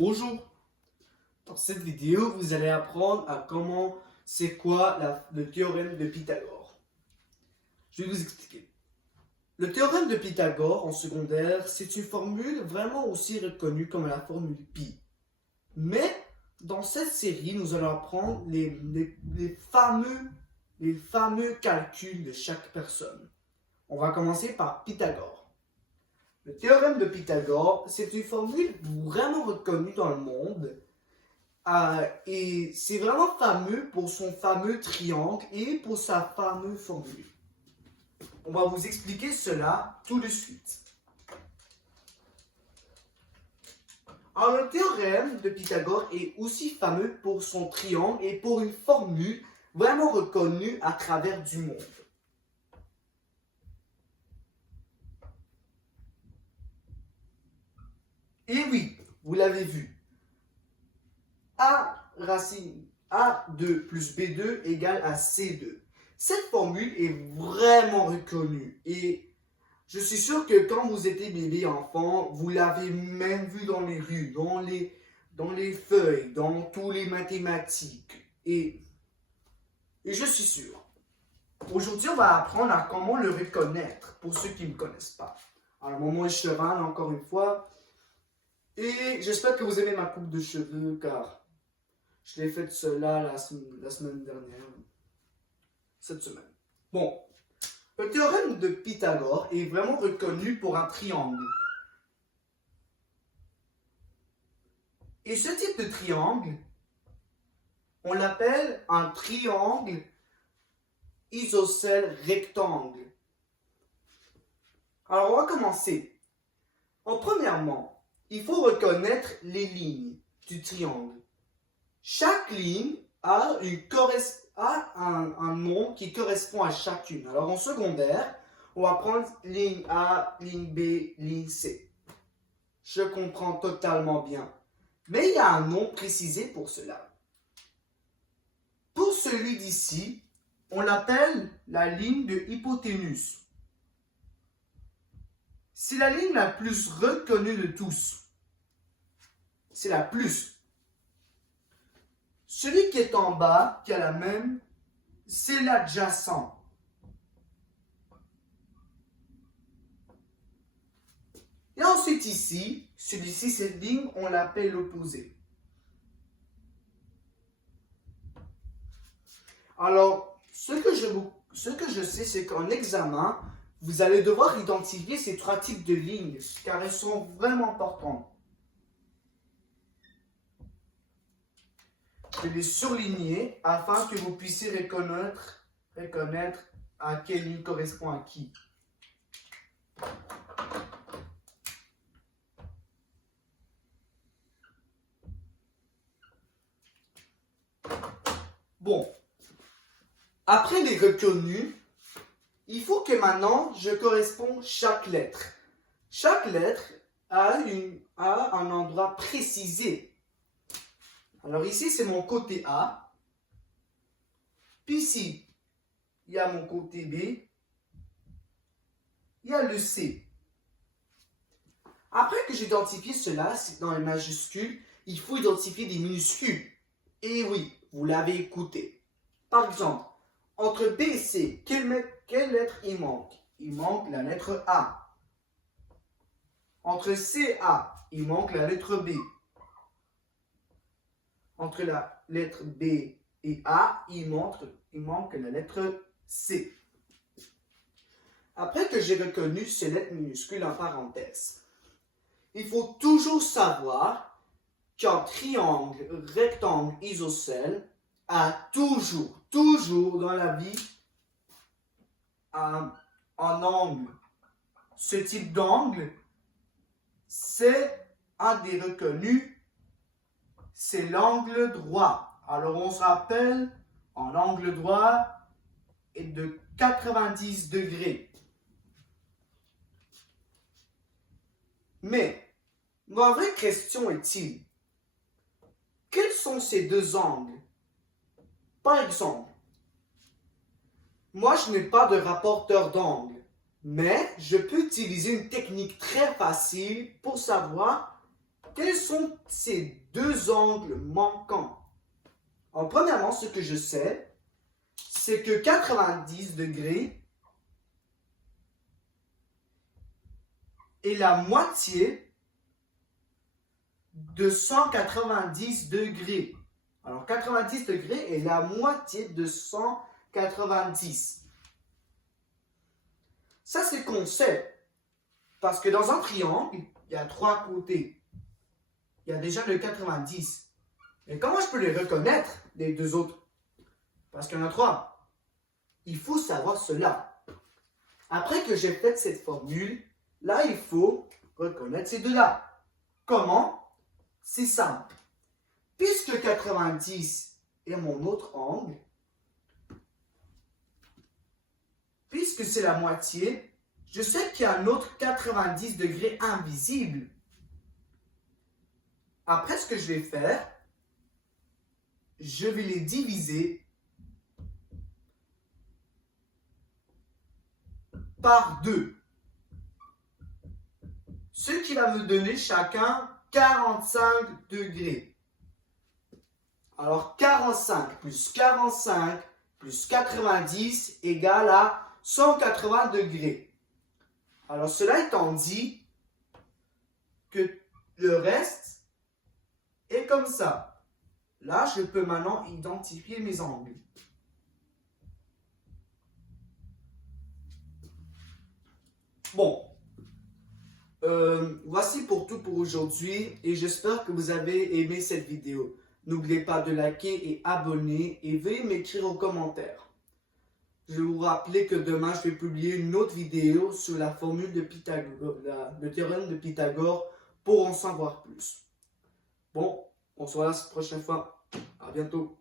Bonjour, dans cette vidéo, vous allez apprendre à comment c'est quoi le théorème de Pythagore. Je vais vous expliquer. Le théorème de Pythagore en secondaire, c'est une formule vraiment aussi reconnue comme la formule pi. Mais dans cette série, nous allons apprendre les fameux calculs de chaque personne. On va commencer par Pythagore. Le théorème de Pythagore, c'est une formule vraiment reconnue dans le monde. Et c'est vraiment fameux pour son fameux triangle et pour sa fameuse formule. On va vous expliquer cela tout de suite. Alors, le théorème de Pythagore est aussi fameux pour son triangle et pour une formule vraiment reconnue à travers du monde. Et oui, vous l'avez vu. A racine A2 plus B2 égale à C2. Cette formule est vraiment reconnue et je suis sûr que quand vous étiez bébé enfant, vous l'avez même vu dans les rues, dans les feuilles, dans tous les mathématiques. Et je suis sûr. Aujourd'hui, on va apprendre à comment le reconnaître pour ceux qui ne me connaissent pas. Alors, mon nom est Cheval, encore une fois. Et j'espère que vous aimez ma coupe de cheveux car je l'ai fait cela la semaine dernière. Cette semaine. Bon, le théorème de Pythagore est vraiment reconnu pour un triangle. Et ce type de triangle, on l'appelle un triangle isocèle rectangle. Alors, on va commencer. Premièrement, il faut reconnaître les lignes du triangle. Chaque ligne a un nom qui correspond à chacune. Alors en secondaire, on va prendre ligne A, ligne B, ligne C. Je comprends totalement bien. Mais il y a un nom précisé pour cela. Pour celui d'ici, on l'appelle la ligne de hypoténuse. C'est la ligne la plus reconnue de tous. C'est la plus. Celui qui est en bas, qui a la même, c'est l'adjacent. Et ensuite ici, celui-ci, cette ligne, on l'appelle l'opposé. Alors, ce que je sais, c'est qu'en examen, vous allez devoir identifier ces trois types de lignes, car elles sont vraiment importantes. Je vais les surligner afin que vous puissiez reconnaître à quelle ligne correspond à qui. Bon, après les reconnus, il faut que maintenant je corresponde chaque lettre. Chaque lettre a un endroit précisé. Alors ici, c'est mon côté A. Puis ici, il y a mon côté B. Il y a le C. Après que j'ai identifié cela, c'est dans les majuscules, il faut identifier des minuscules. Et oui, vous l'avez écouté. Par exemple, entre B et C, quelle lettre il manque? Il manque la lettre A. Entre C et A, il manque la lettre B. Entre la lettre B et A, il manque la lettre C. Après que j'ai reconnu ces lettres minuscules en parenthèse, il faut toujours savoir qu'un triangle rectangle isocèle a toujours dans la vie un angle. Ce type d'angle, c'est un des reconnus. C'est l'angle droit. Alors on se rappelle, un angle droit est de 90 degrés. Mais, ma vraie question est-il, quels sont ces deux angles? Par exemple, moi je n'ai pas de rapporteur d'angle, mais je peux utiliser une technique très facile pour savoir quels sont ces deux angles manquants? Alors, premièrement, ce que je sais, c'est que 90 degrés est la moitié de 190 degrés. Alors, 90 degrés est la moitié de 190. Ça, c'est qu'on sait. Parce que dans un triangle, il y a trois côtés. Il y a déjà le 90. Et comment je peux les reconnaître, les deux autres? Parce qu'il y en a trois. Il faut savoir cela. Après que j'ai fait cette formule, là, il faut reconnaître ces deux-là. Comment? C'est simple. Puisque 90 est mon autre angle, puisque c'est la moitié, je sais qu'il y a un autre 90 degrés invisible. Après, ce que je vais faire, je vais les diviser par 2. Ce qui va me donner chacun 45 degrés. Alors 45 plus 45 plus 90 égale à 180 degrés. Alors cela étant dit, que le reste est comme ça. Là, je peux maintenant identifier mes angles. Bon, voici pour tout pour aujourd'hui et j'espère que vous avez aimé cette vidéo. N'oubliez pas de liker et abonner et veuillez m'écrire en commentaire. Je vais vous rappeler que demain, je vais publier une autre vidéo sur la formule de Pythagore, le théorème de Pythagore pour en savoir plus. Bon, on se voit la prochaine fois. À bientôt.